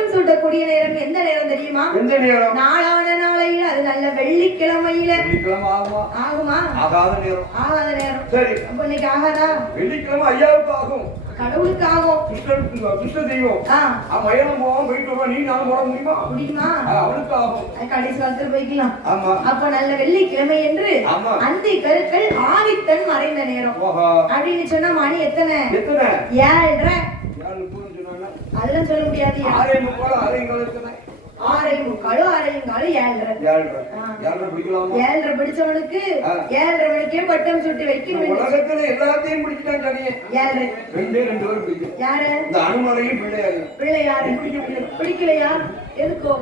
பட்டம் சூட்டக்கூடிய நேரம் எந்த நேரம் தெரியுமா? எந்த நேரம்? நாளான நாளையில, அது நல்ல வெள்ளிக்கிழமையில. வெள்ளிக்கிழமை ஆகுமா? ஆகுமா? ஆகாத நேரம். ஆகாத நேரம். சரி, அப்ப இன்னைக்கு ஆகாதா? வெள்ளிக்கிழமை ஐயாவுக்கு ஆகும், கடவுளுக்கு ஆகும். கிருஷ்ண தெய்வம் மயணம் போவோம், போயிட்டு வருவோம். நீ நானும் போட முடியுமா? முடியுமா? அவனுக்கு ஆகும். கடைசி காலத்துல போய்க்கலாம். ஆமா. அப்ப நல்ல வெள்ளிக்கிழமை என்று அந்தி கருக்கள் ஆதித்தன் மறைந்த நேரம் அப்படின்னு சொன்னா மணி எத்தனை? 7:30. அதெல்லாம் சொல்ல முடியாது. 6:45 7:30 பிடிச்சவனுக்கு 7:30 மணிக்கே பட்டம் சுட்டி வைக்கணும். உலகத்துல எல்லாத்தையும் பிடிச்சிட்டான் ஜனியே. 7:30. 2 பேரும் பிடிக்கும். யாரு? இந்த அனுமனையும் பிள்ளையாரு. பிள்ளையாரு பிடிக்கலையா? எதுக்கோ